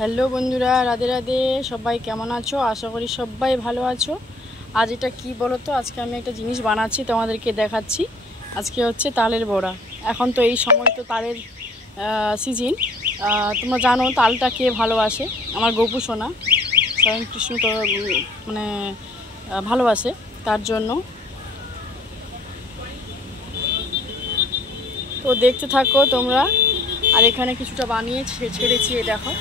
Hello বন্ধুরা, রাধে রাধে। সবাই কেমন আছো? আশা করি সবাই ভালো আছো। আজ এটা কি বলো তো, আজকে আমি একটা জিনিস বানাচ্ছি, তোমাদেরকে দেখাচ্ছি। আজকে হচ্ছে তালের বড়া। এখন তো এই সময় তো তালের সিজন। তোমরা জানো তালটা কে ভালোবাসে। আমার গোপু সোনা স্বয়ং কৃষ্ণ তো মানে ভালোবাসে, তার জন্য তো দেখতে থাকো তোমরা। আর এখানে কিছুটা বানিয়ে ছেড়েছি, এ দেখো।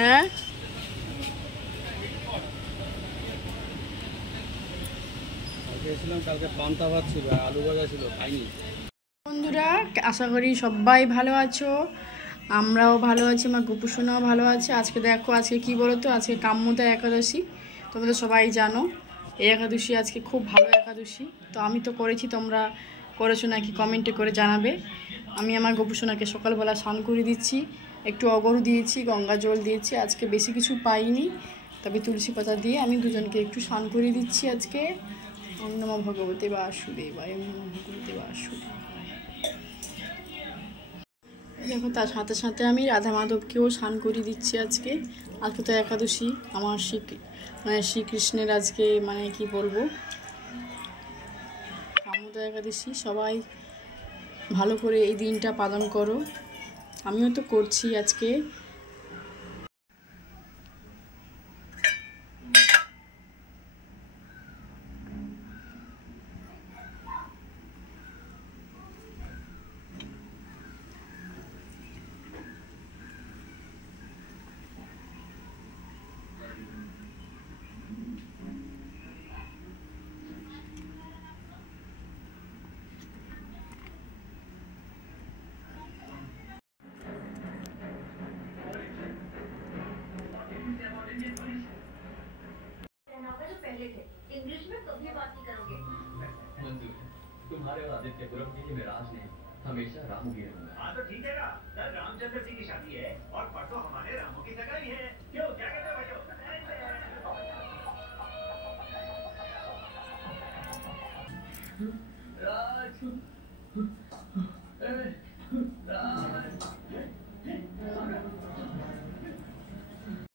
হ্যাঁ কালকে পান্তা ভাত ছিল, আলু ভাজা ছিল, খাইনি। বন্ধুরা, আশা করি সবাই ভালো আছো। আমরাও ভালো আছি, আমার গোপুসোনাও ভালো আছে। আজকে দেখো, আজকে কি বলো তো, আজকে কাম্যতা একাদশী। তোমরা তো সবাই জানো এই একাদশী আজকে খুব ভালো একাদশী। তো আমি তো করেছি, তোমরা করেছো নাকি কমেন্টে করে জানাবে। আমি আমার গোপুসোনাকে সকালবেলা স্নান করে দিচ্ছি, একটু অগরু দিয়েছি, গঙ্গা জল দিয়েছি। আজকে বেশি কিছু পাইনি, তবে তুলসী পাতা দিয়ে আমি দুজনকে একটু স্নান করে দিচ্ছি আজকে। ওম নমঃ ভগবতে বাসুদেবায়, ওম নমঃ ভগবতে বাসুদেবায়। দেখো, তার সাথে সাথে আমি রাধা মাধবকেও স্নান করিয়ে দিচ্ছি আজকে। আজকে তো একাদশী, আমার শ্রীকৃষ্ণের আজকে কি বলবো, কামোদা একাদশী। সবাই ভালো করে এই দিনটা পালন করো, আমিও তো করছি আজকে। फेवरेट है। इंग्लिश में कभी बात नहीं करोगे। मंजूर है। तुम्हारे और आदित्यपुरम के लिए मैं राज नहीं, हमेशा रामू ही रहूंगा। हाँ तो ठीक है ना, कल रामचंद्र सिंह की शादी है और परसों हमारे रामू की सगाई है। क्यों, क्या कहते हो भाइयों? राज